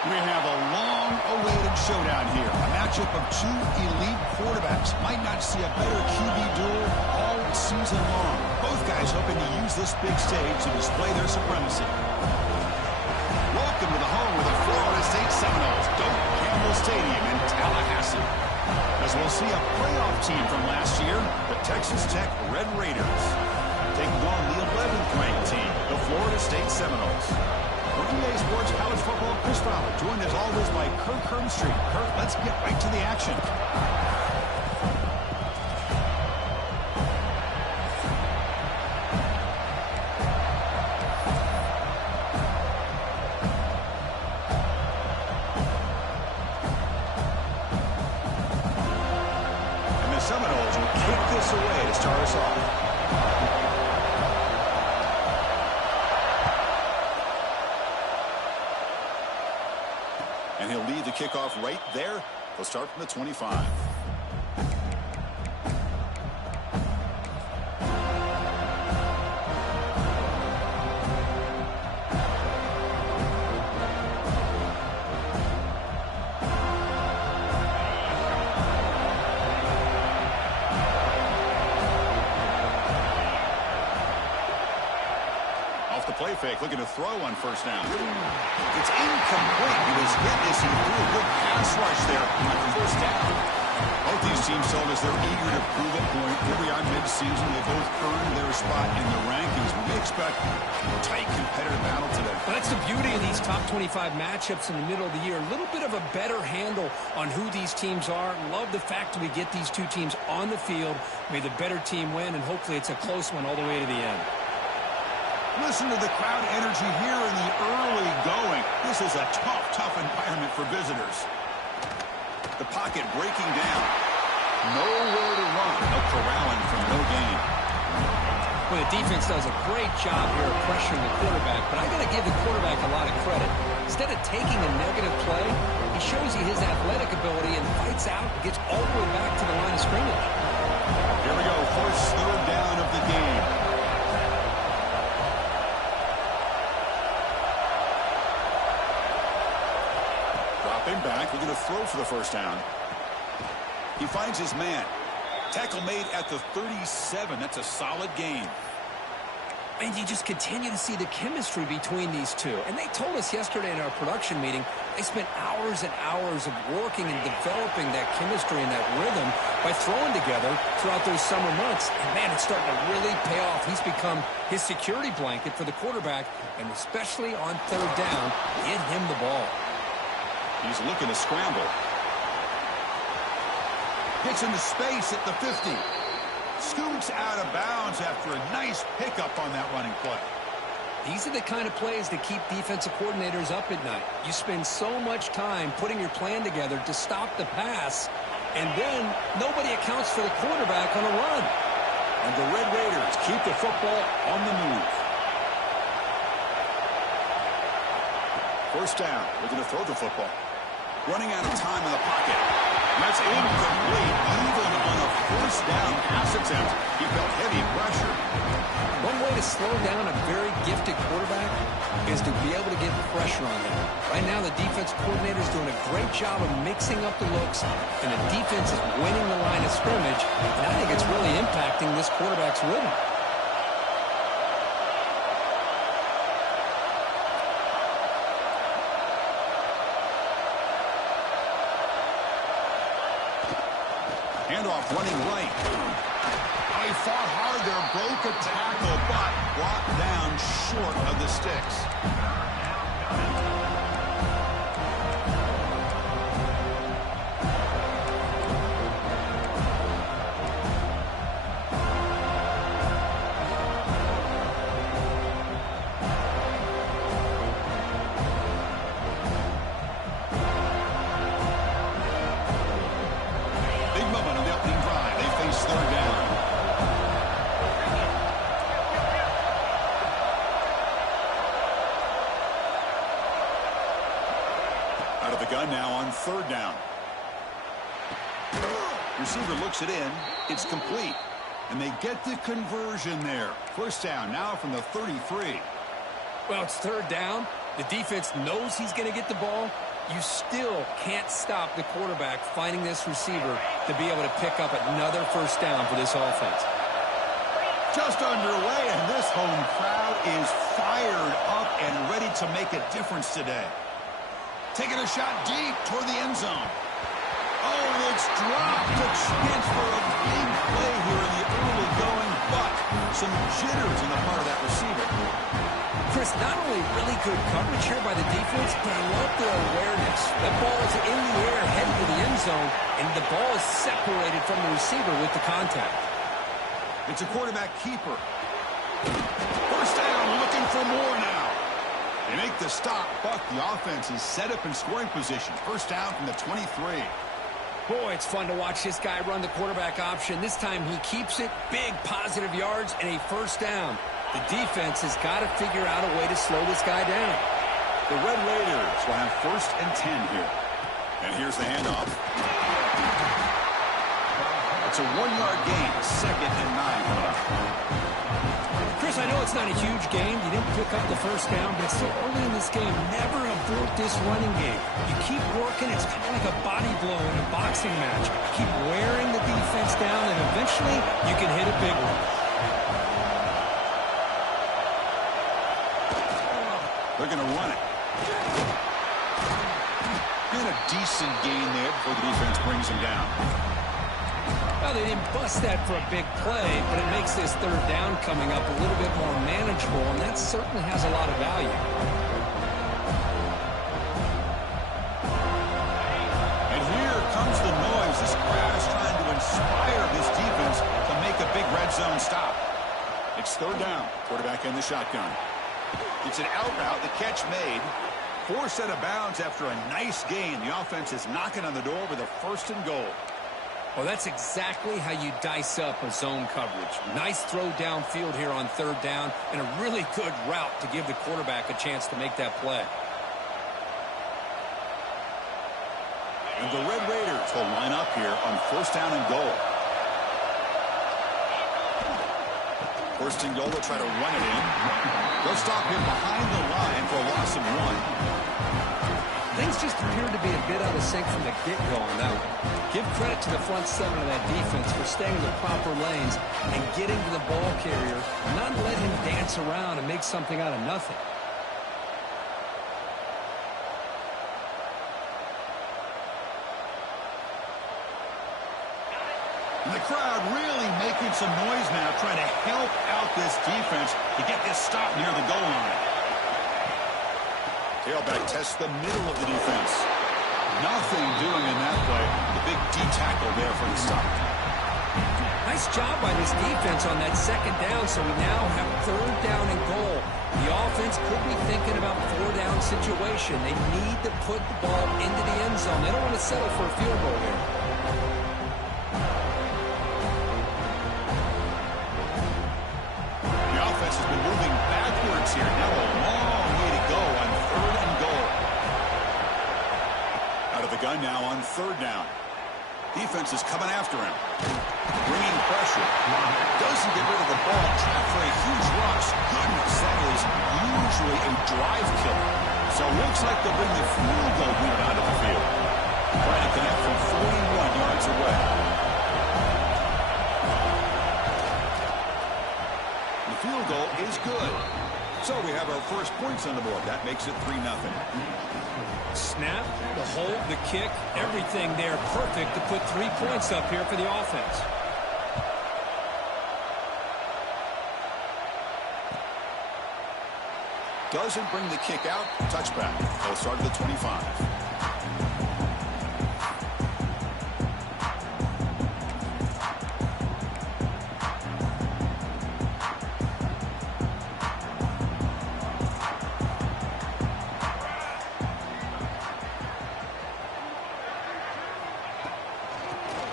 We have a long-awaited showdown here. A matchup of two elite quarterbacks. Might not see a better QB duel all season long. Both guys hoping to use this big stage to display their supremacy. Welcome to the home of the Florida State Seminoles, Doak Campbell Stadium in Tallahassee. As we'll see a playoff team from last year, the Texas Tech Red Raiders, taking on the 11th ranked team, the Florida State Seminoles. For EA Sports College Football, Chris Fowler, joined as always by Kirk Hermstreet. Kirk, let's get right to the action. And the Seminoles will kick this away to start us off. And he'll lead the kickoff right there. They'll start from the 25. Off the play fake, looking to throw on first down. It's incomplete. He was hit as he threw a good pass rush there on first down. Both these teams told us they're eager to prove a point. Here we are mid-season. They both earned their spot in the rankings. We expect a tight competitive battle today. Well, that's the beauty of these top 25 matchups in the middle of the year. A little bit of a better handle on who these teams are. Love the fact that we get these two teams on the field. May the better team win, and hopefully it's a close one all the way to the end. Listen to the crowd energy here in the early going. This is a tough environment for visitors. The pocket breaking down. Nowhere to run. No corralling from no gain. Well, the defense does a great job here of pressuring the quarterback, but I got to give the quarterback a lot of credit. Instead of taking a negative play, he shows you his athletic ability and fights out and gets all the way back to the line of scrimmage. Here we go. First third down of the game. Back, we're going to throw for the first down. He finds his man. Tackle made at the 37. That's a solid gain. And you just continue to see the chemistry between these two. And they told us yesterday in our production meeting, they spent hours and hours of working and developing that chemistry and that rhythm by throwing together throughout those summer months. And, man, it's starting to really pay off. He's become his security blanket for the quarterback, and especially on third down, get him the ball. He's looking to scramble. Gets into space at the 50. Scoots out of bounds after a nice pickup on that running play. These are the kind of plays that keep defensive coordinators up at night. You spend so much time putting your plan together to stop the pass, and then nobody accounts for the quarterback on a run. And the Red Raiders keep the football on the move. First down. We're going to throw the football. Running out of time in the pocket. That's incomplete. Even on a first down pass attempt, he felt heavy pressure. One way to slow down a very gifted quarterback is to be able to get pressure on him. Right now, the defense coordinator is doing a great job of mixing up the looks, and the defense is winning the line of scrimmage, and I think it's really impacting this quarterback's rhythm. Handoff running right. Oh, he fought hard there, broke a tackle, but brought down short of the sticks. Now on third down. Receiver looks it in. It's complete. And they get the conversion there. First down now from the 33. Well, it's third down. The defense knows he's going to get the ball. You still can't stop the quarterback finding this receiver to be able to pick up another first down for this offense. Just underway, and this home crowd is fired up and ready to make a difference today. Taking a shot deep toward the end zone. Oh, it's dropped. A chance for a big play here in the early going, but some jitters on the part of that receiver. Chris, not only really good coverage here by the defense, but I love their awareness. The ball is in the air heading to the end zone, and the ball is separated from the receiver with the contact. It's a quarterback keeper. First down, looking for more now. They make the stop, but the offense is set up in scoring position. First down from the 23. Boy, it's fun to watch this guy run the quarterback option. This time he keeps it, big positive yards, and a first down. The defense has got to figure out a way to slow this guy down. The Red Raiders will have 1st and 10 here. And here's the handoff. It's a 1-yard gain, 2nd and 9. Chris, I know it's not a huge game. You didn't pick up the first down, but it's so early in this game. Never abort this running game. You keep working. It's kind of like a body blow in a boxing match. Keep wearing the defense down, and eventually you can hit a big one. They're going to run it. And a decent gain there before the defense brings him down. Well, they didn't bust that for a big play, but it makes this 3rd down coming up a little bit more manageable, and that certainly has a lot of value. And here comes the noise. This crowd is trying to inspire this defense to make a big red zone stop. It's 3rd down. Quarterback in the shotgun. It's an out route. The catch made. Forced out of bounds after a nice gain. The offense is knocking on the door with a 1st and goal. Well, that's exactly how you dice up a zone coverage. Nice throw downfield here on 3rd down, and a really good route to give the quarterback a chance to make that play. And the Red Raiders will line up here on 1st down and goal. 1st and goal, they'll try to run it in. They'll stop him behind the line for a loss of 1. Things just appeared to be a bit out of sync from the get-go on that one. Give credit to the front 7 of that defense for staying in the proper lanes and getting to the ball carrier, not let him dance around and make something out of nothing. And the crowd really making some noise now, trying to help out this defense to get this stop near the goal line. Tailback tests the middle of the defense. Nothing doing in that play. The big D tackle there for the stop. Nice job by this defense on that 2nd down, so we now have 3rd down and goal. The offense could be thinking about 4-down situation. They need to put the ball into the end zone. They don't want to settle for a field goal here. The offense has been moving backwards here. Now a long way to go on 3rd and goal. Out of the gun now on 3rd down. Defense is coming after him. Bringing pressure. Doesn't get rid of the ball. Trapped for a huge rush. Goodness, that is usually a drive killer. So it looks like they'll bring the field goal unit out of the field. Trying to connect from 41 yards away. The field goal is good. So we have our first points on the board. That makes it 3-0. Snap, the hold, the kick, everything there perfect to put 3 points up here for the offense. Doesn't bring the kick out. Touchback. They'll start at the 25.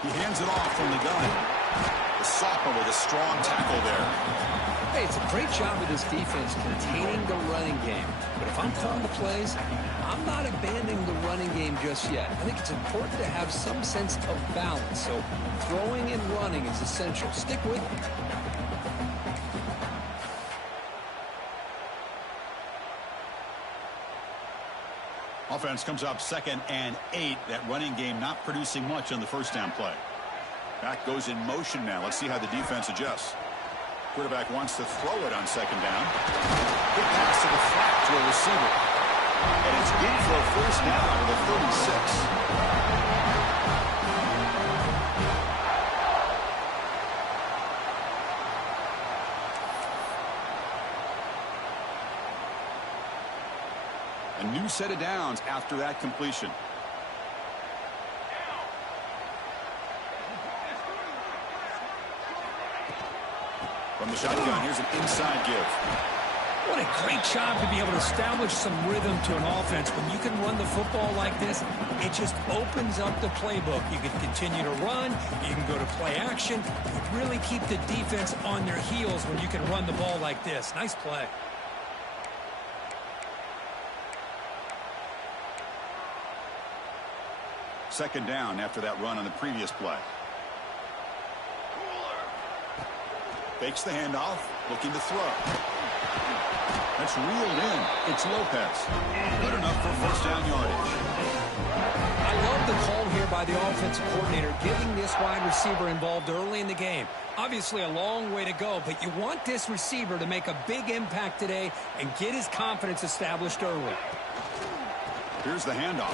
He hands it off from the gun. The sophomore with a strong tackle there. Hey, it's a great job of this defense containing the running game. But if I'm calling the plays, I'm not abandoning the running game just yet. I think it's important to have some sense of balance. So throwing and running is essential. Stick with me. Offense comes up 2nd and 8. That running game not producing much on the first down play. Back goes in motion now. Let's see how the defense adjusts. Quarterback wants to throw it on 2nd down. Good pass to the flat to a receiver. And it's in for a first down to the 36. A new set of downs after that completion. From the shotgun, here's an inside give. What a great job to be able to establish some rhythm to an offense. When you can run the football like this, it just opens up the playbook. You can continue to run. You can go to play action. You really keep the defense on their heels when you can run the ball like this. Nice play. Second down after that run on the previous play. Fakes the handoff, looking to throw. That's reeled in. It's Lopez. Good enough for first down yardage. I love the call here by the offensive coordinator, getting this wide receiver involved early in the game. Obviously a long way to go, but you want this receiver to make a big impact today and get his confidence established early. Here's the handoff.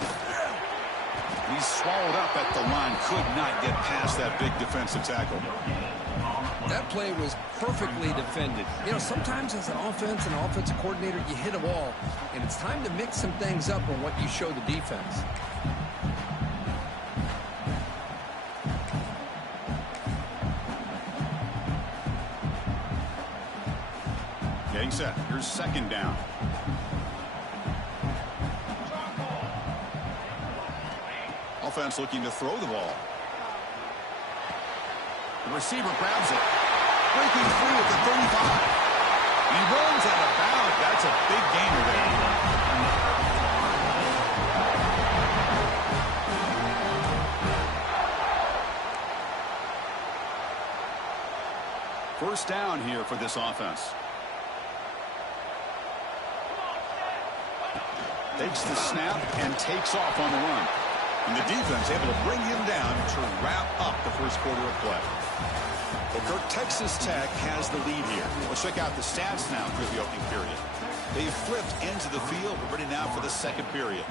He's swallowed up at the line. Could not get past that big defensive tackle. That play was perfectly defended. You know, sometimes as an offensive coordinator, you hit a wall, and it's time to mix some things up on what you show the defense. Getting set. Here's second down. Offense looking to throw the ball. The receiver grabs it. Breaking free at the 35. He runs out of bounds. That's a big gainer there. First down here for this offense. Takes the snap and takes off on the run. And the defense able to bring him down to wrap up the first quarter of play. Well, Kirk, Texas Tech has the lead here. Let's check out the stats now for the opening period. They've flipped into the field. We're ready now for the second period.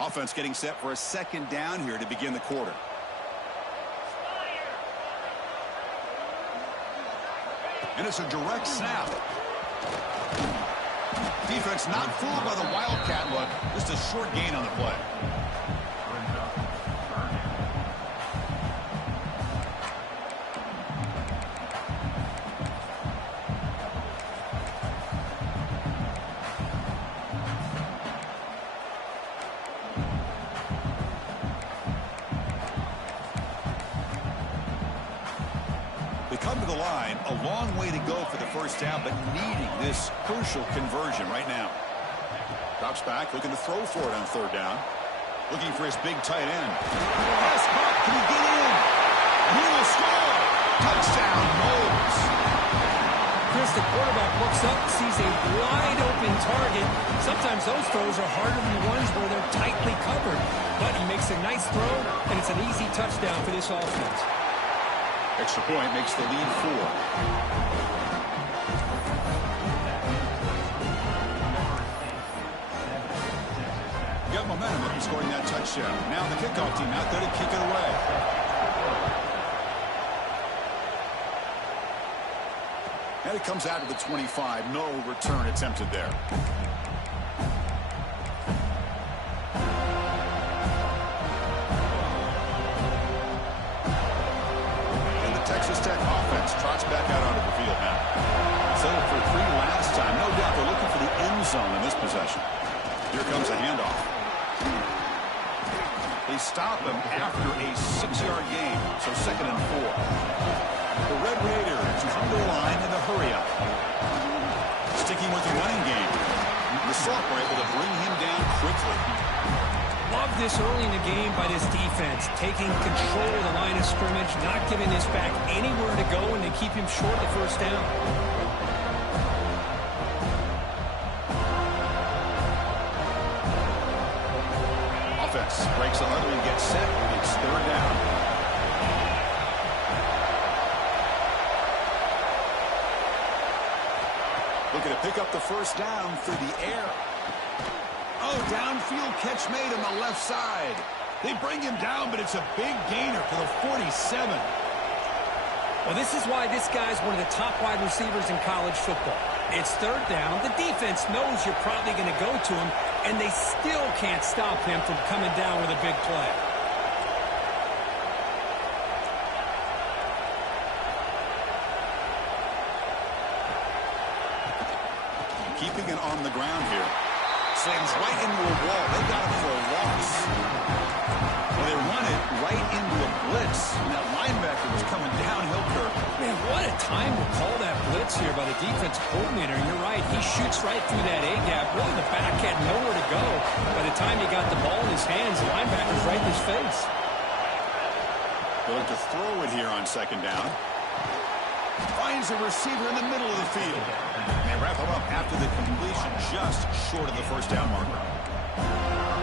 Offense getting set for a second down here to begin the quarter. And it's a direct snap. Defense not fooled by the Wildcat look. Just a short gain on the play. Come to the line, a long way to go for the first down, but needing this crucial conversion right now. Drops back, looking to throw for it on third down. Looking for his big tight end. Pass caught, can he get in? He will score! Touchdown, Knowles! Chris, the quarterback looks up, sees a wide open target. Sometimes those throws are harder than the ones where they're tightly covered. But he makes a nice throw, and it's an easy touchdown for this offense. Extra point makes the lead 4. Got momentum after scoring that touchdown. Now the kickoff team out there to kick it away. And it comes out to the 25. No return attempted there. Texas Tech offense trots back out onto the field now. Settled for 3 last time. No doubt they're looking for the end zone in this possession. Here comes a handoff. They stop him after a 6-yard gain, so 2nd and 4. The Red Raiders come to the line in a hurry up. Stick Sticking with the running game. The Salt were able to bring him down quickly. Love this early in the game by this defense, taking control of the line of scrimmage, not giving this back anywhere to go, and they keep him short of the first down. Offense breaks a huddle and gets set. It's third down. Looking to pick up the first down through the air. Oh, downfield catch made on the left side. They bring him down, but it's a big gainer for the 47. Well, this is why this guy's one of the top wide receivers in college football. It's third down. The defense knows you're probably going to go to him, and they still can't stop him from coming down with a big play. Keeping it on the ground here. Slams right into a wall. They got him for a loss. Well, they run it right into a blitz. And that linebacker was coming downhill curve. Man, what a time to call that blitz here by the defense coordinator. You're right. He shoots right through that A-gap. Really, the back had nowhere to go. By the time he got the ball in his hands, the linebacker's right in his face. They'll look to throw it here on second down. Finds a receiver in the middle of the field. They wrap him up after the completion just short of the first down marker.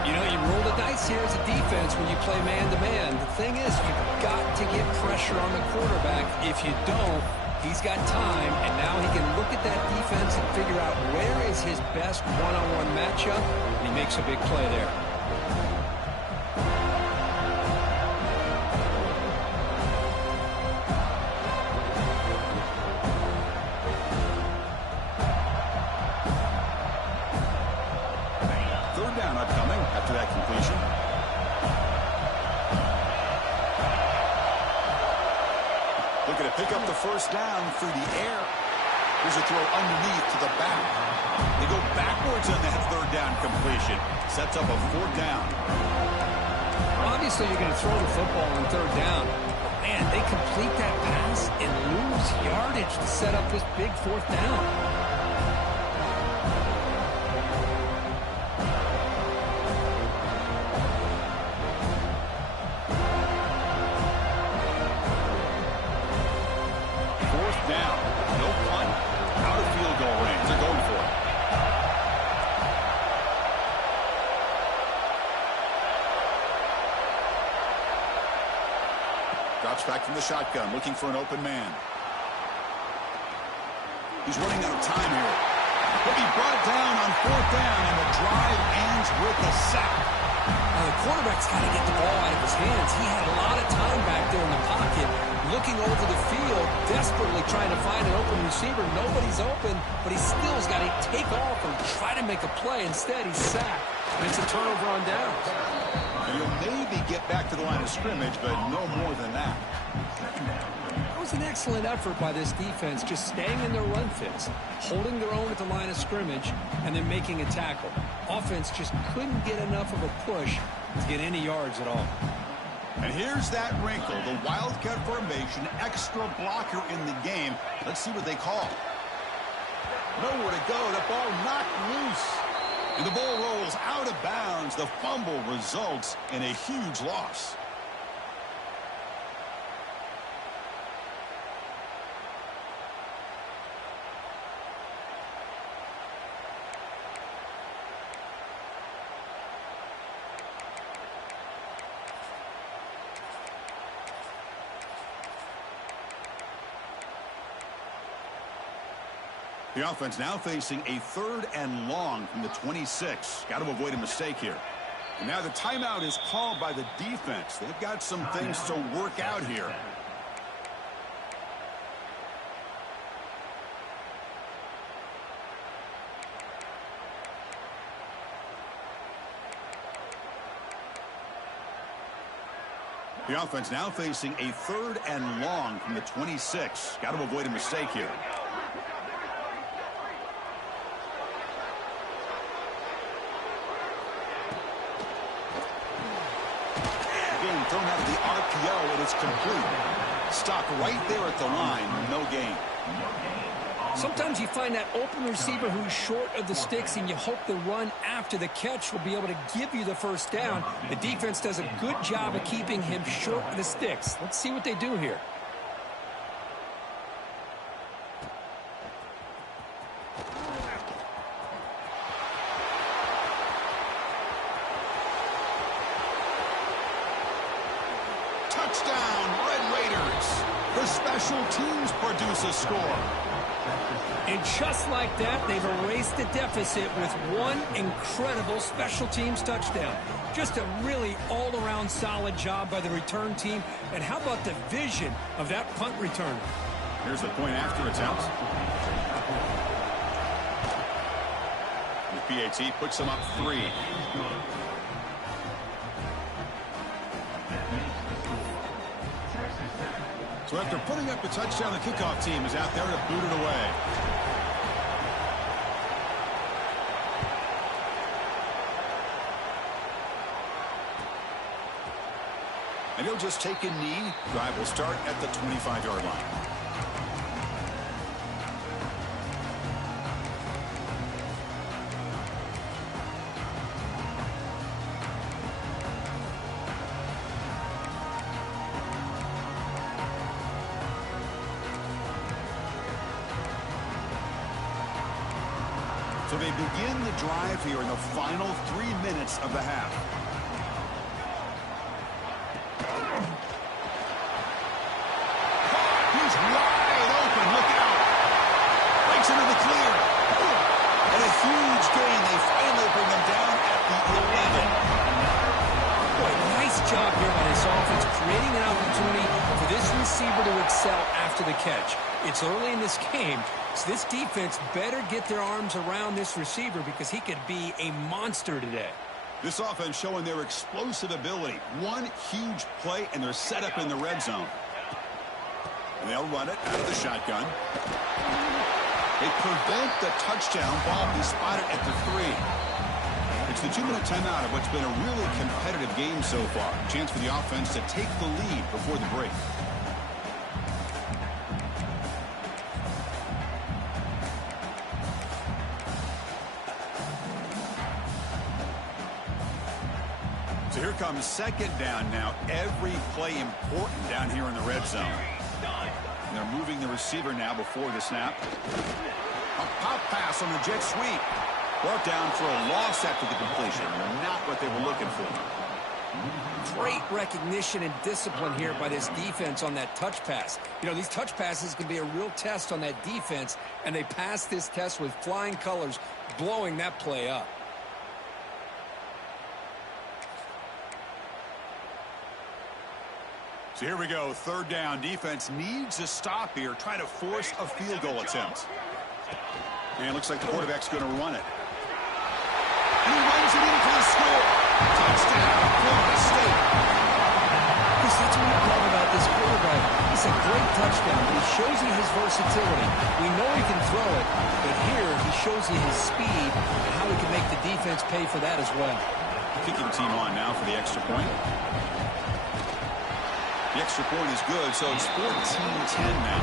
You know, you roll the dice here as a defense when you play man-to-man. The thing is, you've got to get pressure on the quarterback. If you don't, he's got time, and now he can look at that defense and figure out where is his best one-on-one matchup, and he makes a big play there. Pick up the first down through the air. Here's a throw underneath to the back. They go backwards on that third down completion. Sets up a fourth down. Obviously, you're going to throw the football on third down. Man, they complete that pass and lose yardage to set up this big fourth down. Back from the shotgun, looking for an open man. He's running out of time here. He'll be brought down on fourth down, and the drive ends with a sack. Now, the quarterback's got to get the ball out of his hands. He had a lot of time back there in the pocket, looking over the field, desperately trying to find an open receiver. Nobody's open, but he still's got to take off and try to make a play. Instead, he's sacked. And it's a turnover on downs. And he'll maybe get back to the line of scrimmage, but no more than that. That was an excellent effort by this defense, just staying in their run fits, holding their own at the line of scrimmage, and then making a tackle. Offense just couldn't get enough of a push to get any yards at all. And here's that wrinkle, the Wildcat formation, extra blocker in the game. Let's see what they call. Nowhere to go, the ball knocked loose. And the ball rolls out of bounds. The fumble results in a huge loss. The offense now facing a third and long from the 26. Got to avoid a mistake here. And now the timeout is called by the defense. They've got some things to work out here. The offense now facing a third and long from the 26. Got to avoid a mistake here. Thrown out of the RPO, and it's complete. Stop right there at the line, no gain. Sometimes you find that open receiver who's short of the sticks, and you hope the run after the catch will be able to give you the first down. The defense does a good job of keeping him short of the sticks. Let's see what they do here. Touchdown, Red Raiders. The special teams produce a score. And just like that, they've erased the deficit with one incredible special teams touchdown. Just a really all-around solid job by the return team. And how about the vision of that punt returner? Here's the point after attempt. The PAT puts them up 3. So after putting up the touchdown, the kickoff team is out there to boot it away. And he'll just take a knee. Drive will start at the 25-yard line. So they begin the drive here in the final 3 minutes of the half. He's wide open. Look out. Breaks into the clear. And a huge gain. They finally bring them down at the 11. Boy, nice job here by this offense, creating an opportunity for this receiver to excel after the catch. It's early in this game, so this defense better get their arms around this receiver because he could be a monster today. This offense showing their explosive ability. One huge play, and they're set up in the red zone. And they'll run it out of the shotgun. They prevent the touchdown. Ball be spotted at the 3. It's the 2-minute timeout of what's been a really competitive game so far. Chance for the offense to take the lead before the break. So here comes second down now. Every play important down here in the red zone. And they're moving the receiver now before the snap. A pop pass on the jet sweep. Brought down for a loss after the completion. Not what they were looking for. Great recognition and discipline here by this defense on that touch pass. You know, these touch passes can be a real test on that defense, and they passed this test with flying colors, blowing that play up. So here we go, third down. Defense needs a stop here, trying to force a field goal attempt. And it looks like the quarterback's going to run it. And he runs it in for the score. Touchdown, Florida State. Chris, that's what I love about this quarterback. It's a great touchdown, but he shows you his versatility. We know he can throw it, but here he shows you his speed and how he can make the defense pay for that as well. Kicking team on now for the extra point. The extra point is good, so it's 14-10 now.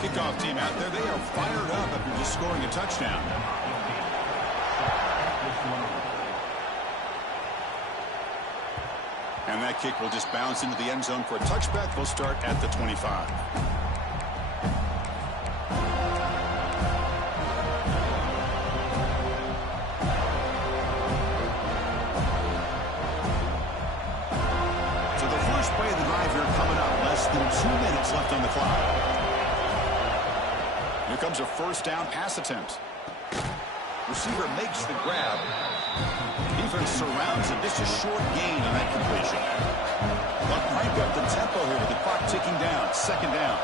Kickoff team out there, they are fired up after just scoring a touchdown. And that kick will just bounce into the end zone for a touchback. They'll start at the 25. Play of the drive here coming up. Less than 2 minutes left on the clock. Here comes a first down pass attempt. Receiver makes the grab. Defense surrounds him. Just a short gain on that completion. They'll crank up the tempo here with the clock ticking down. Second down.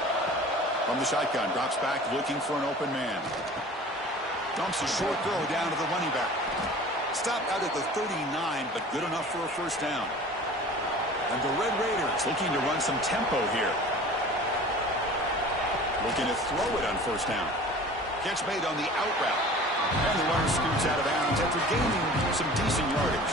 From the shotgun. Drops back looking for an open man. Dumps a short throw down to the running back. Stopped out at the 39, but good enough for a first down. And the Red Raiders looking to run some tempo here. Looking to throw it on first down. Catch made on the out route. And the runner scoots out of bounds after gaining some decent yardage.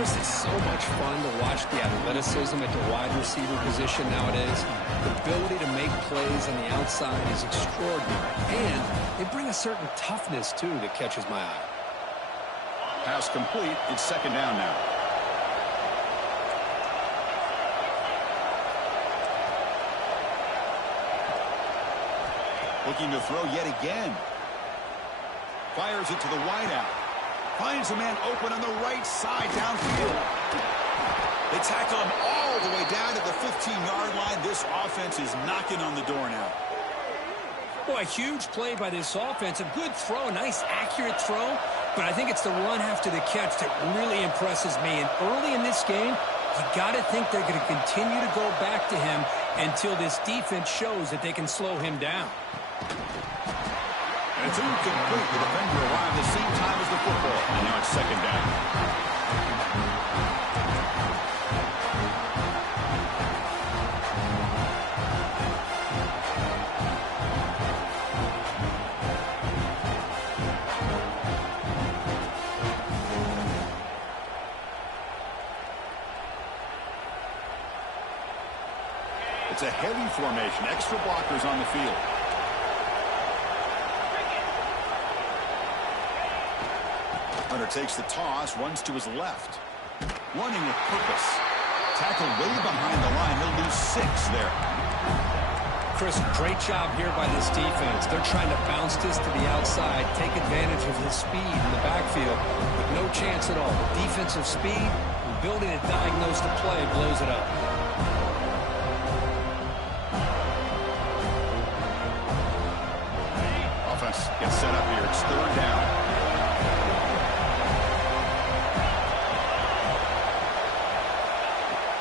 Chris, it's so much fun to watch the athleticism at the wide receiver position nowadays. The ability to make plays on the outside is extraordinary. And they bring a certain toughness, too, that catches my eye. Pass complete. It's second down now. Looking to throw yet again. Fires it to the wideout. Finds a man open on the right side downfield. They tackle him all the way down to the 15-yard line. This offense is knocking on the door now. Boy, a huge play by this offense. A good throw, a nice accurate throw. But I think it's the run after the catch that really impresses me. And early in this game, you got to think they're going to continue to go back to him until this defense shows that they can slow him down. And it's incomplete. The defender arrived the same time as the football. And now it's second down. It's a heavy formation. Extra blockers on the field. Hunter takes the toss, runs to his left. Running with purpose. Tackled way behind the line. He'll lose 6 there. Chris, great job here by this defense. They're trying to bounce this to the outside, take advantage of his speed in the backfield, with no chance at all. The defensive speed, ability to diagnose the play, blows it up. Offense gets set up here. It's third down.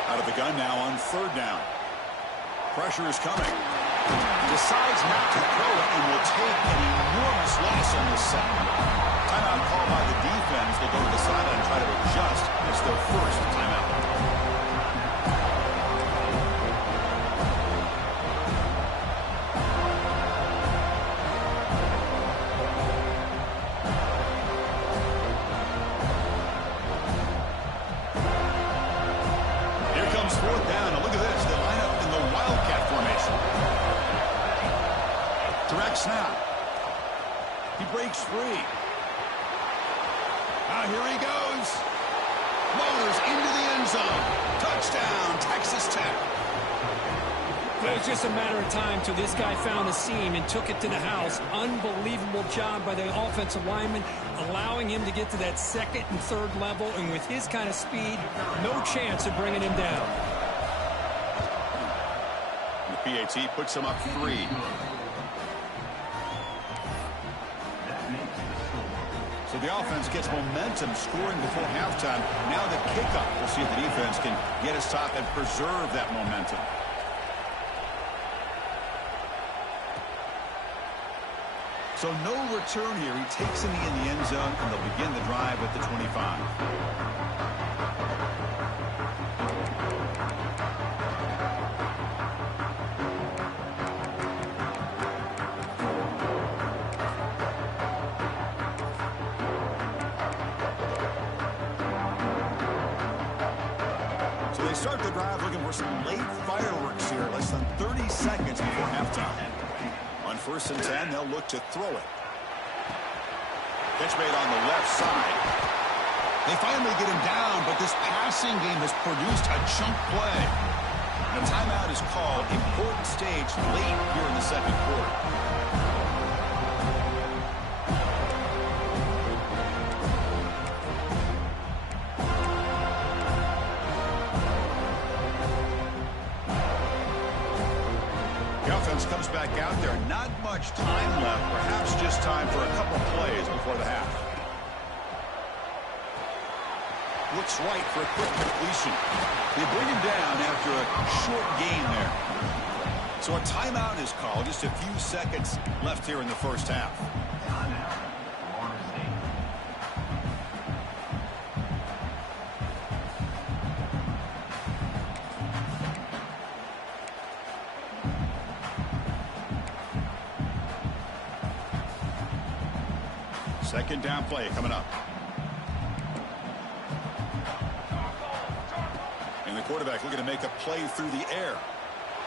Out of the gun now on third down. Pressure is coming. Decides not to throw it and will take an enormous loss on this set. Timeout called by the defense. They'll go to the sideline and try to adjust. It's their first timeout. Fourth down. Now look at this. They line up in the Wildcat formation. Direct snap. He breaks free. Here he goes. Motors into the end zone. Touchdown, Texas Tech. It was just a matter of time till this guy found the seam and took it to the house. Unbelievable job by the offensive lineman, allowing him to get to that second and third level, and with his kind of speed, no chance of bringing him down. The PAT puts him up 3. So the offense gets momentum, scoring before halftime. Now the kickoff. We'll see if the defense can get a stop and preserve that momentum. So no return here. He takes him in the end zone, and they'll begin the drive at the 25. So they start the drive looking for some late fireworks here, less than 30 seconds before halftime. On 1st and 10, they'll look to throw it. Catch made on the left side. They finally get him down, but this passing game has produced a chunk play. The timeout is called. Important stage late here in the second quarter. Comes back out there. Not much time left. Perhaps just time for a couple plays before the half. Looks right for a quick completion. They bring him down after a short gain there. So a timeout is called. Just a few seconds left here in the first half. Second down play coming up. the quarterback looking to make a play through the air.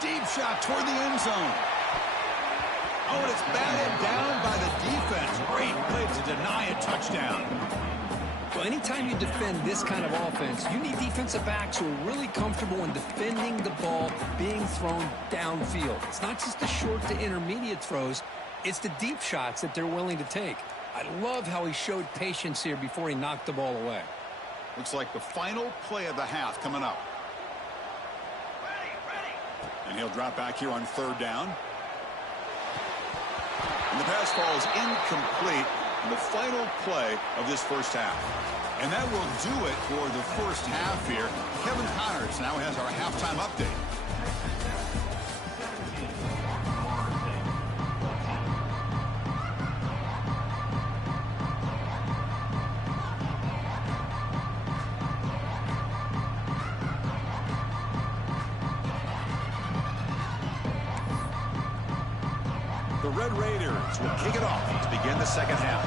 Deep shot toward the end zone. Oh, and it's batted down by the defense. Great play to deny a touchdown. Well, anytime you defend this kind of offense, you need defensive backs who are really comfortable in defending the ball being thrown downfield. It's not just the short to intermediate throws. It's the deep shots that they're willing to take. I love how he showed patience here before he knocked the ball away. Looks like the final play of the half coming up. And he'll drop back here on third down. And the pass falls incomplete in the final play of this first half. And that will do it for the first half here. Kevin Connors now has our halftime update. The Red Raiders will kick it off to begin the second half.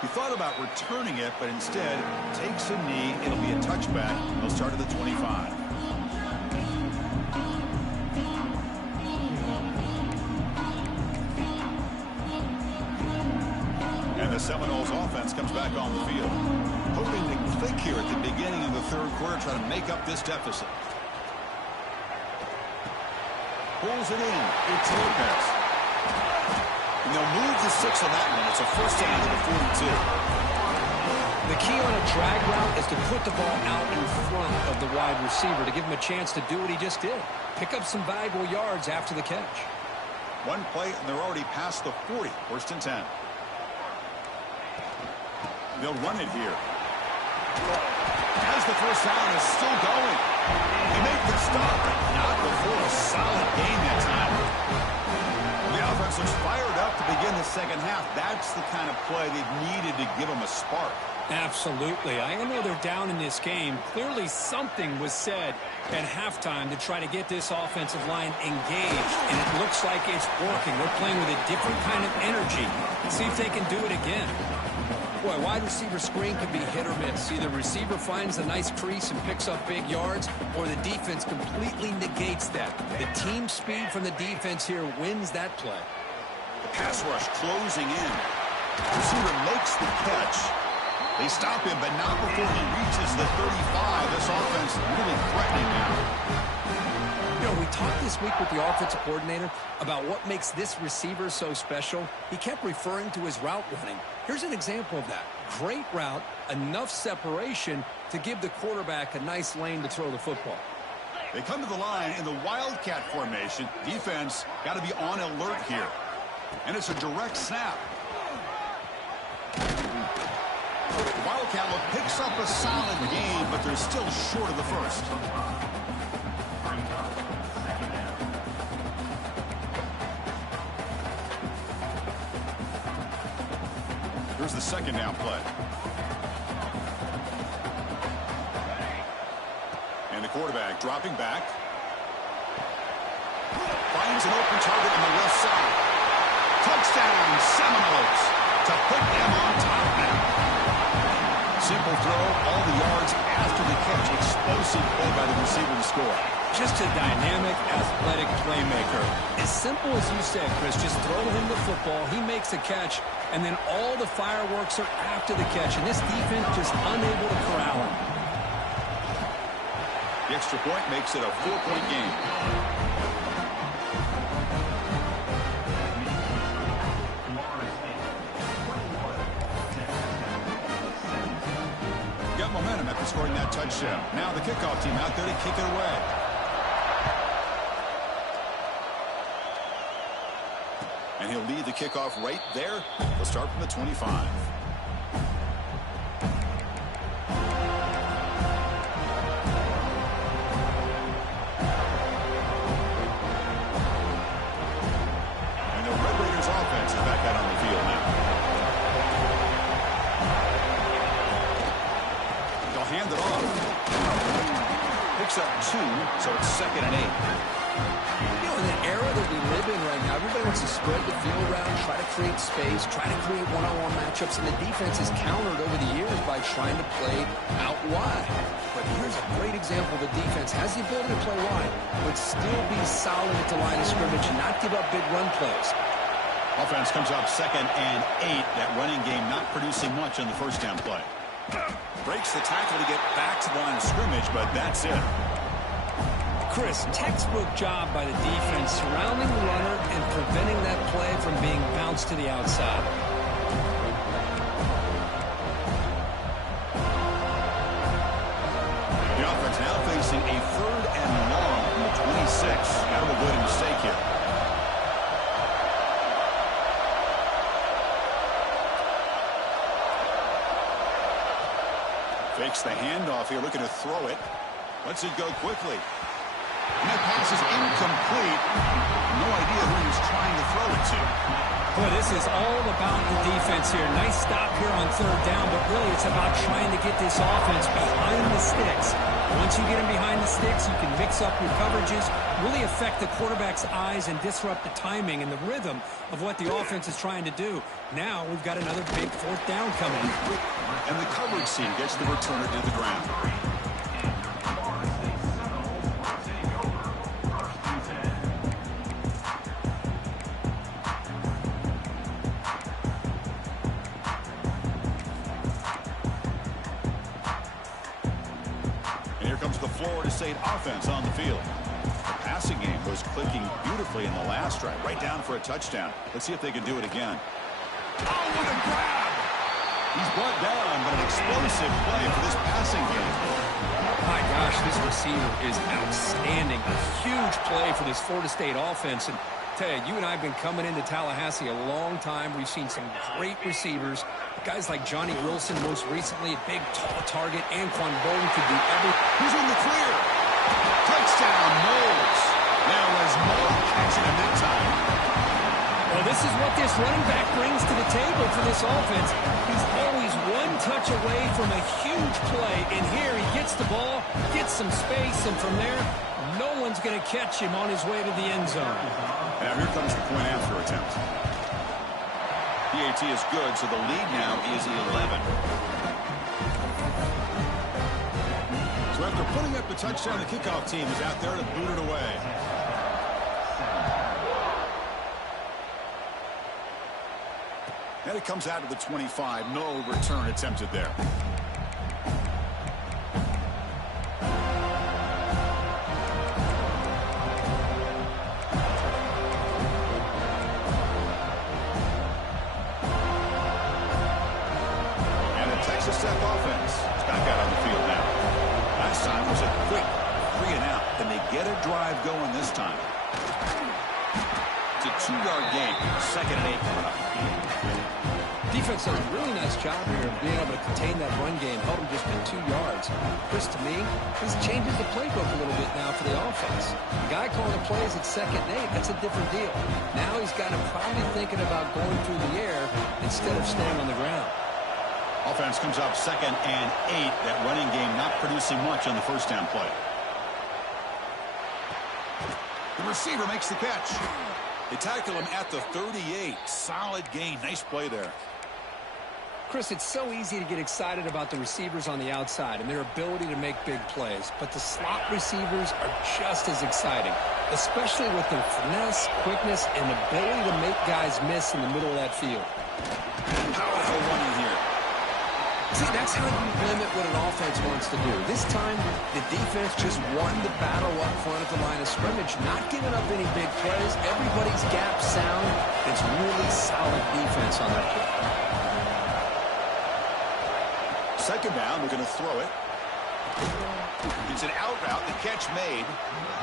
He thought about returning it, but instead takes a knee. It'll be a touchback. He'll start at the 25. And the Seminoles offense comes back on the field. Hoping to click here at the beginning of the third quarter, trying to make up this deficit. Pulls it in. It's Lopez. And they'll move the 6 on that one. It's a first down to the 42. The key on a drag route is to put the ball out in front of the wide receiver to give him a chance to do what he just did. Pick up some valuable yards after the catch. One play, and they're already past the 40. First and 10. They'll run it here. As the first down is still going. They make the stop, but not before a solid game that time. The offense was fired up to begin the second half. That's the kind of play they've needed to give them a spark. Absolutely. I know they're down in this game. Clearly something was said at halftime to try to get this offensive line engaged, and it looks like it's working. They're playing with a different kind of energy. Let's see if they can do it again. Boy, wide receiver screen can be hit or miss. Either receiver finds a nice crease and picks up big yards, or the defense completely negates that. The team speed from the defense here wins that play. The pass rush closing in. Receiver makes the catch. They stop him, but not before he reaches the 35. This offense really threatening now. You know, we talked this week with the offensive coordinator about what makes this receiver so special. He kept referring to his route running. Here's an example of that. Great route, enough separation to give the quarterback a nice lane to throw the football. They come to the line in the Wildcat formation. Defense got to be on alert here. And it's a direct snap. The Wildcat look picks up a solid game, but they're still short of the first. Here's the second down play. And the quarterback dropping back. Finds an open target on the left side. Touchdown, Seminoles, to put them on top now. Simple throw, all the yards after the catch. Explosive play by the receiver to score. Just a dynamic, athletic playmaker. As simple as you said, Chris, just throw him the football, he makes a catch, and then all the fireworks are after the catch, and this defense just unable to corral him. The extra point makes it a 4-point game. Got momentum after scoring that touchdown. Now the kickoff team out there to kick it away. And he'll lead the kickoff right there. We'll start from the 25. And the Red Raiders offense is back out on the field now. They'll hand it off. Picks up 2, so it's 2nd and 8. You know, in the era that we live in right now, everybody wants to spread the field around, try to create space, try to create one-on-one matchups, and the defense is countered over the years by trying to play out wide. But here's a great example. The defense has the ability to play wide, but still be solid at the line of scrimmage and not give up big run plays. Offense comes up 2nd and 8. That running game not producing much on the first down play. Breaks the tackle to get back to the line of scrimmage, but that's it. Chris, textbook job by the defense surrounding the runner and preventing that play from being bounced to the outside. The offense now facing a 3rd and long from the 26. Got to avoid a mistake here. Fakes the handoff here, looking to throw it. Lets it go quickly. And that pass is incomplete. No idea who he's trying to throw it to. Boy, this is all about the defense here. Nice stop here on 3rd down, but really it's about trying to get this offense behind the sticks. Once you get them behind the sticks, you can mix up your coverages, really affect the quarterback's eyes and disrupt the timing and the rhythm of what the offense is trying to do. Now we've got another big 4th down coming. And the coverage team gets the returner to the ground. Florida State offense on the field. The passing game was clicking beautifully in the last drive, right down for a touchdown. Let's see if they can do it again. Oh, what a grab! He's brought down, but an explosive play for this passing game. My gosh, this receiver is outstanding. A huge play for this Florida State offense. And Ted, you and I have been coming into Tallahassee a long time. We've seen some great receivers. Guys like Johnny Wilson, most recently, a big, tall target. Anquan Bolden could do everything. Who's in the clear? Touchdown, Knowles. Now was Knowles catching him that time. Well, this is what this running back brings to the table for this offense. He's always one touch away from a huge play. And here he gets the ball, gets some space, and from there, no one's going to catch him on his way to the end zone. Now here comes the point after attempt. PAT is good, so the lead now is 11. So after putting up the touchdown, the kickoff team is out there to boot it away. And it comes out of the 25. No return attempted there. Tech offense is back out on the field now. Last time was a quick 3 and out. Then they get a drive going this time. It's a 2-yard gain. 2nd and 8 coming up. Defense does a really nice job here of being able to contain that run game, held him just to 2 yards. Chris, to me, this changes the playbook a little bit now for the offense. The guy calling the plays at 2nd and 8, that's a different deal. Now he's got him probably thinking about going through the air instead of staying on the ground. Offense comes up 2nd and 8. That running game not producing much on the first down play. The receiver makes the catch. They tackle him at the 38. Solid gain. Nice play there. Chris, it's so easy to get excited about the receivers on the outside and their ability to make big plays, but the slot receivers are just as exciting, especially with their finesse, quickness, and ability to make guys miss in the middle of that field. Powerful running here. See, that's how you limit what an offense wants to do. This time, the defense just won the battle up front at the line of scrimmage, not giving up any big plays. Everybody's gap sound. It's really solid defense on that play. 2nd down, they're going to throw it. It's an out route. The catch made.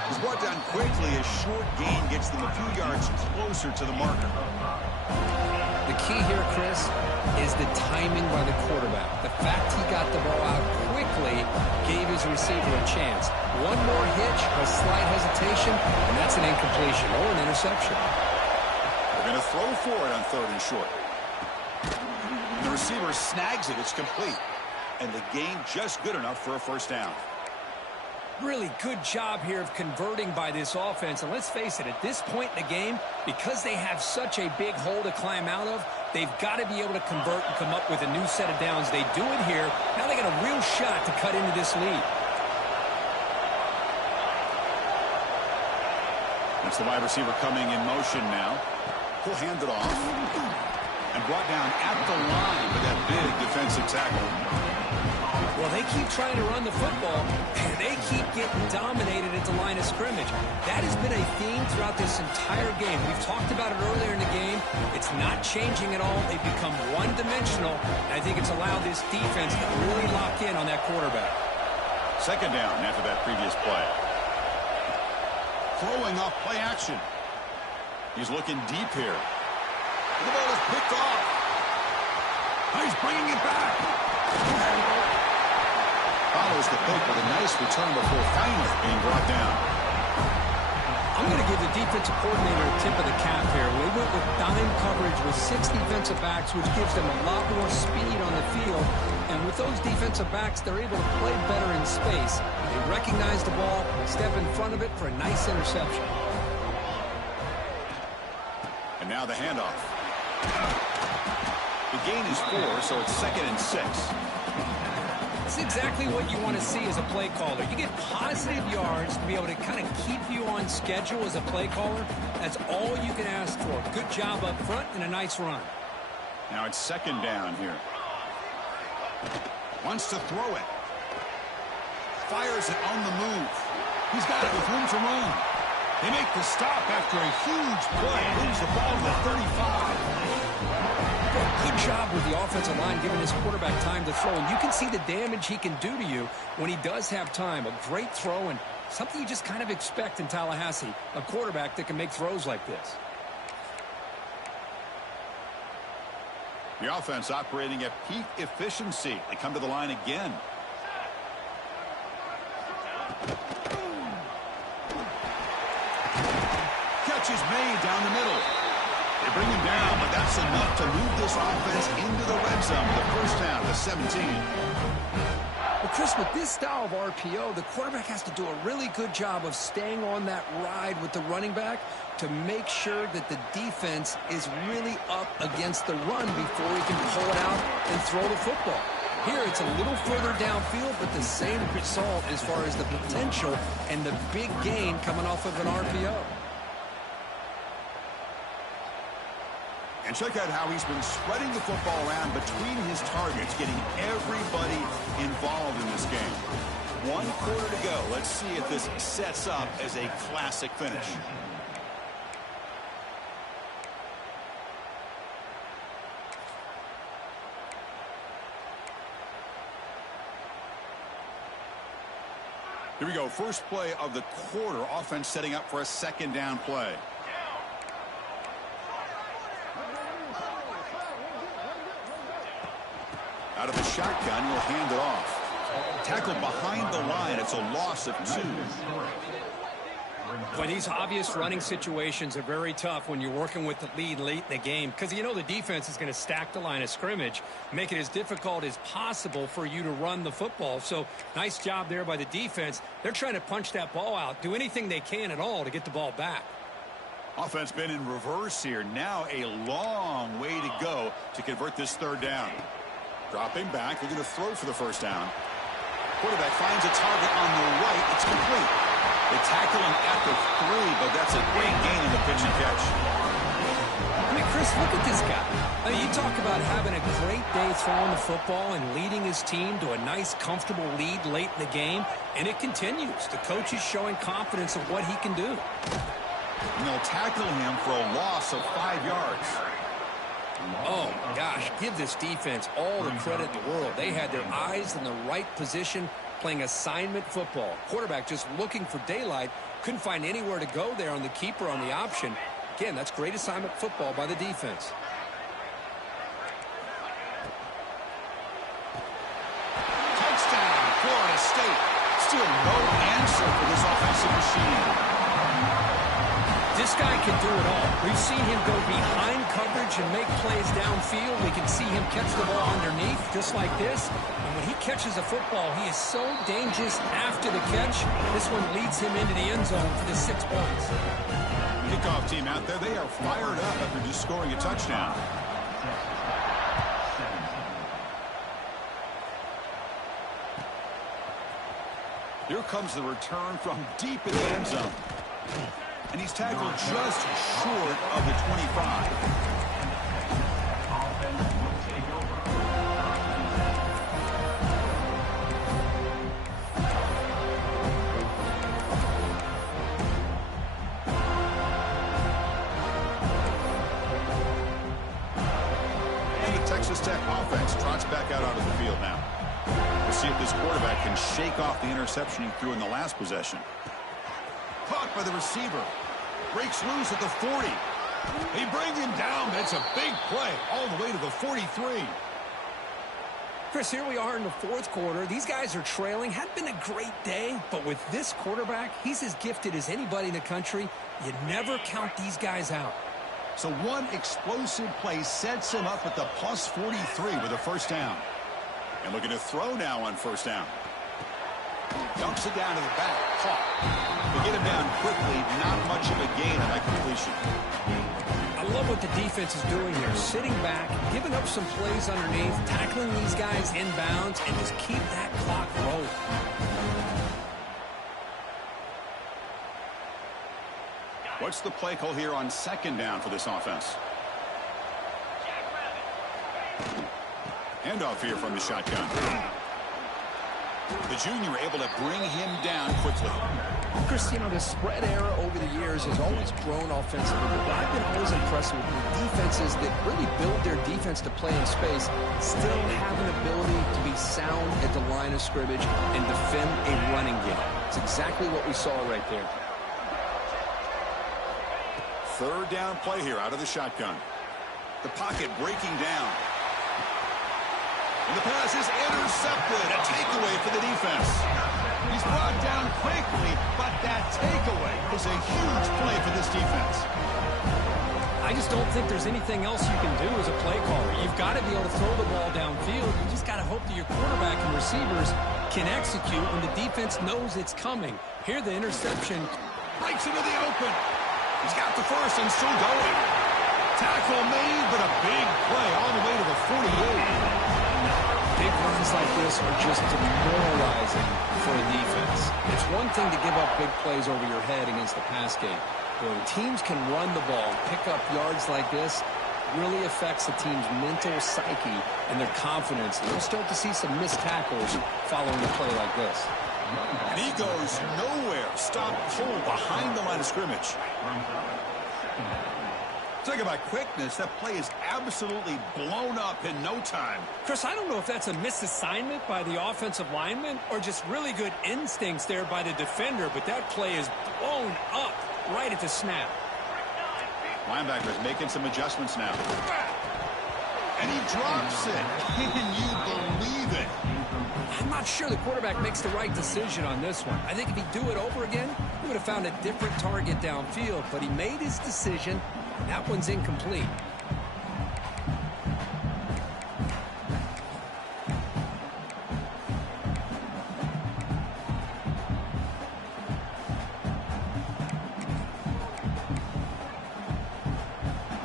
He's brought down quickly. A short gain gets them a few yards closer to the marker. The key here, Chris, is the timing by the quarterback. The fact he got the ball out quickly gave his receiver a chance. One more hitch, a slight hesitation, and that's an incompletion or an interception. They're going to throw for it on 3rd and short. The receiver snags it. It's complete. And the gain just good enough for a first down. Really good job here of converting by this offense. And let's face it, at this point in the game, because they have such a big hole to climb out of, they've got to be able to convert and come up with a new set of downs. They do it here. Now they got a real shot to cut into this lead. That's the wide receiver coming in motion now. He'll hand it off. And brought down at the line with that big defensive tackle. Well, they keep trying to run the football, and they keep getting dominated at the line of scrimmage. That has been a theme throughout this entire game. We've talked about it earlier in the game. It's not changing at all. They've become one-dimensional, and I think it's allowed this defense to really lock in on that quarterback. Second down after that previous play. Throwing off play action. He's looking deep here. The ball is picked off. He's bringing it back. Follows the pick with a nice return before finally being brought down. I'm going to give the defensive coordinator a tip of the cap here. They went with dime coverage with 6 defensive backs, which gives them a lot more speed on the field. And with those defensive backs, they're able to play better in space. They recognize the ball, step in front of it for a nice interception. And now the handoff. The gain is 4, so it's 2nd and 6. It's exactly what you want to see as a play caller. You get positive yards to be able to kind of keep you on schedule as a play caller. That's all you can ask for. Good job up front and a nice run. Now it's 2nd down here. Wants to throw it. Fires it on the move. He's got it with room to run. They make the stop after a huge play. Moves the ball to the 35. Good job with the offensive line giving his quarterback time to throw. And you can see the damage he can do to you when he does have time. A great throw and something you just kind of expect in Tallahassee. A quarterback that can make throws like this. The offense operating at peak efficiency. They come to the line again. Catch is made down the middle. They bring him down, but that's enough to move this offense into the red zone with a first down to 17. Well, Chris, with this style of RPO, the quarterback has to do a really good job of staying on that ride with the running back to make sure that the defense is really up against the run before he can pull it out and throw the football. Here, it's a little further downfield, but the same result as far as the potential and the big gain coming off of an RPO. And check out how he's been spreading the football around between his targets, getting everybody involved in this game. 1 quarter to go. Let's see if this sets up as a classic finish. Here we go. First play of the quarter. Offense setting up for a 2nd down play. Out of the shotgun, he'll hand it off. Tackled behind the line. It's a loss of 2. Well, these obvious running situations are very tough when you're working with the lead late in the game because you know the defense is going to stack the line of scrimmage, make it as difficult as possible for you to run the football. So nice job there by the defense. They're trying to punch that ball out, do anything they can at all to get the ball back. Offense been in reverse here. Now a long way to go to convert this 3rd down. Dropping back, they're going to throw for the first down. Quarterback finds a target on the right. It's complete. They tackle him at the 3, but that's a great gain in the pitch and catch. I mean, Chris, look at this guy. I mean, you talk about having a great day throwing the football and leading his team to a nice, comfortable lead late in the game, and it continues. The coach is showing confidence of what he can do. And they'll tackle him for a loss of 5 yards. Oh, gosh, give this defense all the credit in the world. They had their eyes in the right position, playing assignment football. Quarterback just looking for daylight, couldn't find anywhere to go there on the keeper on the option. Again, that's great assignment football by the defense. Touchdown, Florida State. Still no answer for this offensive machine. This guy can do it all. We've seen him go behind coverage and make plays downfield. We can see him catch the ball underneath, just like this. And when he catches a football, he is so dangerous after the catch. This one leads him into the end zone for the 6 points. Kickoff team out there, they are fired up after just scoring a touchdown. Here comes the return from deep in the end zone. And he's tackled just short of the 25. And the Texas Tech offense trots back out onto the field now. We'll see if this quarterback can shake off the interception he threw in the last possession. Caught by the receiver. Breaks loose at the 40. They bring him down. That's a big play all the way to the 43. Chris, here we are in the 4th quarter. These guys are trailing. Had been a great day, but with this quarterback, he's as gifted as anybody in the country. You never count these guys out. So one explosive play sets him up at the plus 43 with a first down. And looking to throw now on first down. Dumps it down to the back. Caught. They get him down quickly. Not much of a gain on that completion. I love what the defense is doing here. Sitting back, giving up some plays underneath, tackling these guys inbounds, and just keep that clock rolling. What's the play call here on second down for this offense? Handoff here from the shotgun. The junior able to bring him down quickly. Chris, you know, the spread era over the years has always grown offensively, but I've been always impressed with defenses that really build their defense to play in space, still have an ability to be sound at the line of scrimmage and defend a running game. It's exactly what we saw right there. Third down play here out of the shotgun. The pocket breaking down. And the pass is intercepted. A takeaway for the defense. He's brought down quickly, but that takeaway is a huge play for this defense. I just don't think there's anything else you can do as a play caller. You've got to be able to throw the ball downfield. You just got to hope that your quarterback and receivers can execute when the defense knows it's coming. Here the interception Breaks into the open. He's got the first and still going. Tackle made, but a big play all the way to the 48. Big runs like this are just demoralizing for a defense. It's one thing to give up big plays over your head against the pass game. But when teams can run the ball and pick up yards like this, it really affects the team's mental psyche and their confidence. You'll start to see some missed tackles following a play like this. And he goes nowhere. Stopped cold behind the line of scrimmage. Talking about quickness, that play is absolutely blown up in no time. Chris, I don't know if that's a misassignment by the offensive lineman or just really good instincts there by the defender, but that play is blown up right at the snap. Linebacker's making some adjustments now. And he drops it. Can you believe it? I'm not sure the quarterback makes the right decision on this one. I think if he'd do it over again, he would have found a different target downfield, but he made his decision. That one's incomplete.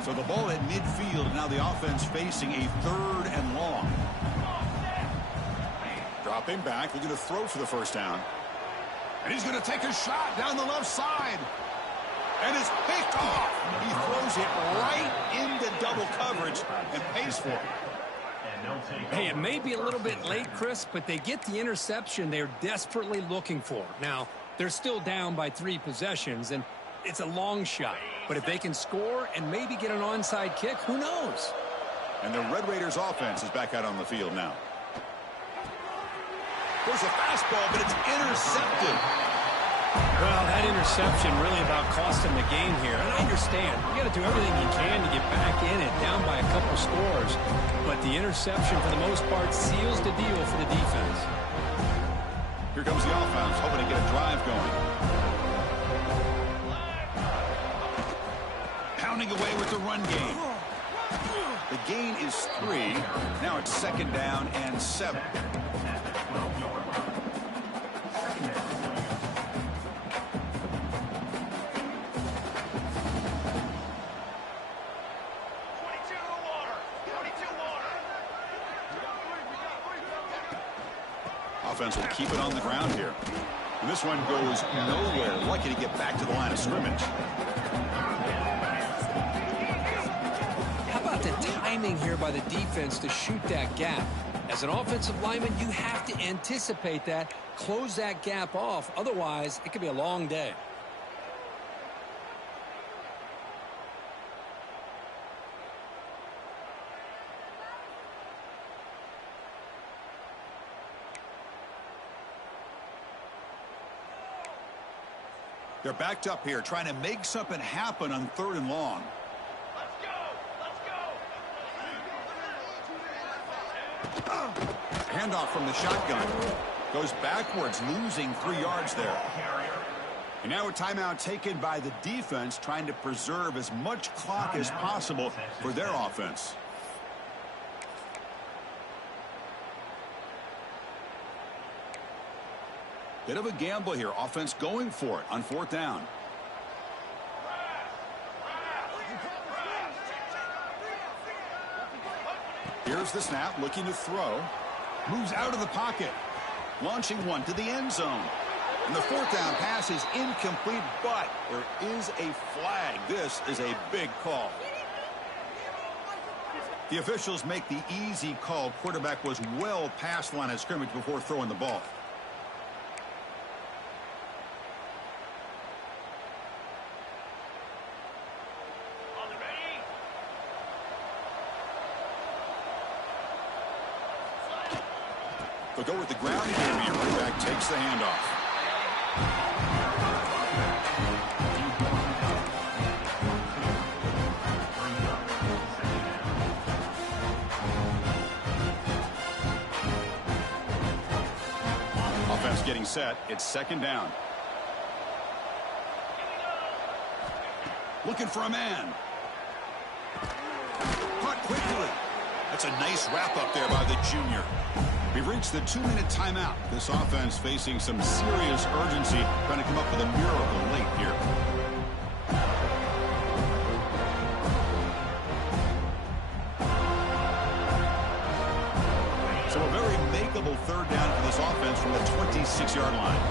So the ball at midfield, and now the offense facing a 3rd and long. Dropping back, looking to throw for the first down. And he's going to take a shot down the left side. And it's picked off. He throws it right into double coverage and pays for it. Hey, it may be a little bit late, Chris, but they get the interception they're desperately looking for. Now, they're still down by 3 possessions, and it's a long shot. But if they can score and maybe get an onside kick, who knows? And the Red Raiders offense is back out on the field now. There's a fastball, but it's intercepted. Well, that interception really about cost him the game here. And I understand. You got to do everything you can to get back in it, down by a couple scores. But the interception, for the most part, seals the deal for the defense. Here comes the offense, hoping to get a drive going. pounding away with the run game. The gain is 3. Now it's 2nd down and 7. Offense will keep it on the ground here. And this one goes nowhere. Lucky to get back to the line of scrimmage. How about the timing here by the defense to shoot that gap? As an offensive lineman, you have to anticipate that, close that gap off. Otherwise, it could be a long day. They're backed up here, trying to make something happen on 3rd and long. Let's go! Handoff from the shotgun. Goes backwards, losing 3 yards there. And now a timeout taken by the defense, trying to preserve as much clock as possible for their offense. Bit of a gamble here. Offense going for it on 4th down. Here's the snap, looking to throw. Moves out of the pocket. Launching one to the end zone. And the 4th down pass is incomplete, but there is a flag. This is a big call. The officials make the easy call. Quarterback was well past the line of scrimmage before throwing the ball. They'll go with the ground game here. Quarterback takes the handoff. Offense getting set. It's 2nd down. Looking for a man. Caught quickly. That's a nice wrap up there by the junior. We've reached the 2-minute timeout. This offense facing some serious urgency, trying to come up with a miracle late here. So a very makeable 3rd down for this offense from the 26-yard line.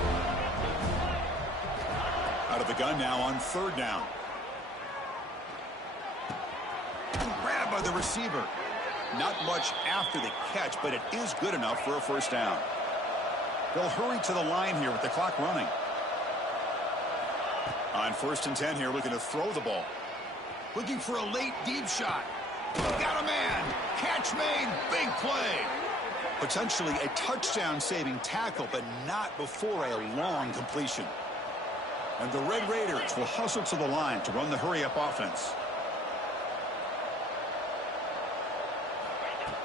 Out of the gun now on 3rd down. Grabbed by the receiver. Not much after the catch, but it is good enough for a 1st down. They'll hurry to the line here with the clock running. On 1st and 10 here, looking to throw the ball. Looking for a late deep shot. Got a man. Catch made. Big play. Potentially a touchdown-saving tackle, but not before a long completion. And the Red Raiders will hustle to the line to run the hurry-up offense.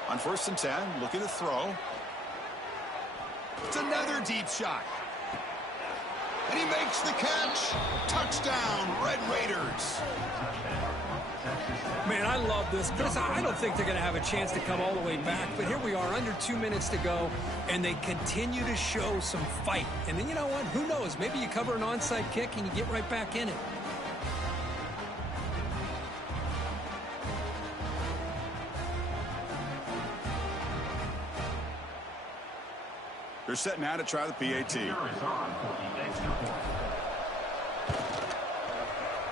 On 1st and 10, looking to throw. It's another deep shot. And he makes the catch. Touchdown, Red Raiders. Man, I love this. Chris, I don't think they're going to have a chance to come all the way back, but here we are, under 2 minutes to go, and they continue to show some fight. And then you know what? Who knows? Maybe you cover an onside kick and you get right back in it. They're set now to try the PAT.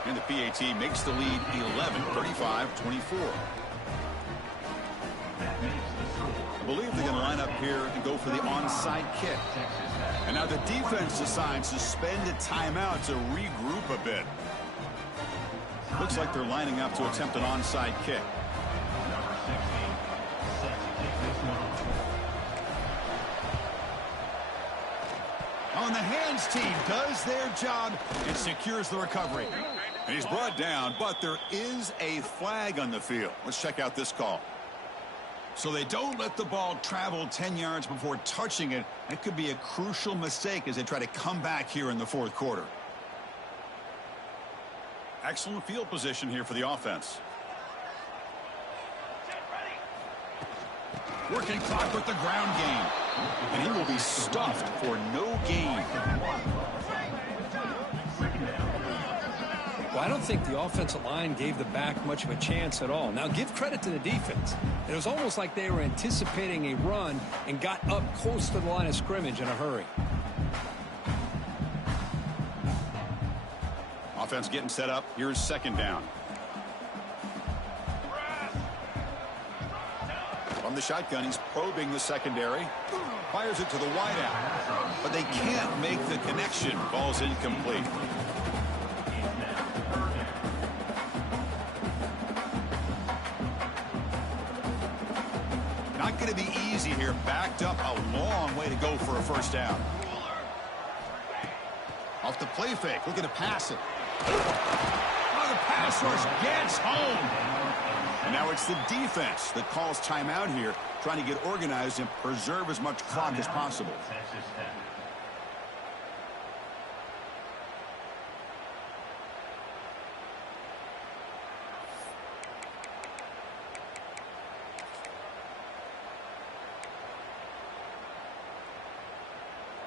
And the PAT makes the lead 11, 35-24. I believe they're going to line up here and go for the onside kick. And now the defense decides to spend a timeout to regroup a bit. Looks like they're lining up to attempt an onside kick. On the hands team does their job and secures the recovery. And he's brought down, but there is a flag on the field. Let's check out this call. So they don't let the ball travel 10 yards before touching it. That could be a crucial mistake as they try to come back here in the 4th quarter. Excellent field position here for the offense. Working clock with the ground game. And he will be stuffed for no gain. Well, I don't think the offensive line gave the back much of a chance at all. Now, give credit to the defense. It was almost like they were anticipating a run and got up close to the line of scrimmage in a hurry. Offense getting set up. Here's second down. From the shotgun, he's probing the secondary. Fires it to the wideout. But they can't make the connection. Ball's incomplete. Not going to be easy here. Backed up a long way to go for a first down. Off the play fake. Looking to pass it. Oh, the pass rush gets home. And now it's the defense that calls timeout here, trying to get organized and preserve as much clock as possible.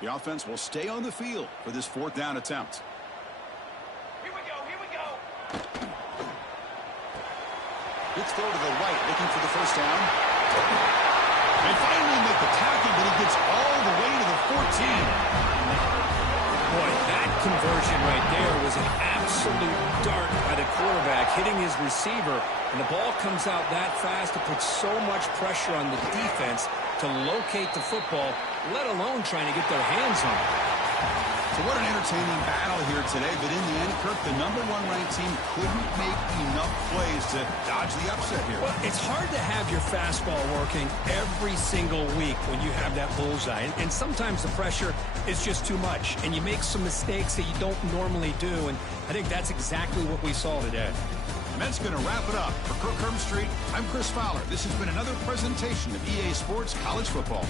The offense will stay on the field for this fourth down attempt. Here we go. Good throw to the right, looking for the first down. They finally make the tackle, but he gets all the way to the 14. Boy, that conversion right there was an absolute dart by the quarterback, hitting his receiver, and the ball comes out that fast to put so much pressure on the defense to locate the football, let alone trying to get their hands on it. So what an entertaining battle here today, but in the end, Kirk, the #1 ranked team couldn't make enough plays to dodge the upset here. Well, it's hard to have your fastball working every single week when you have that bullseye, and sometimes the pressure is just too much, and you make some mistakes that you don't normally do, and I think that's exactly what we saw today. And that's going to wrap it up. For Kirk Herbstreit, I'm Chris Fowler. This has been another presentation of EA Sports College Football.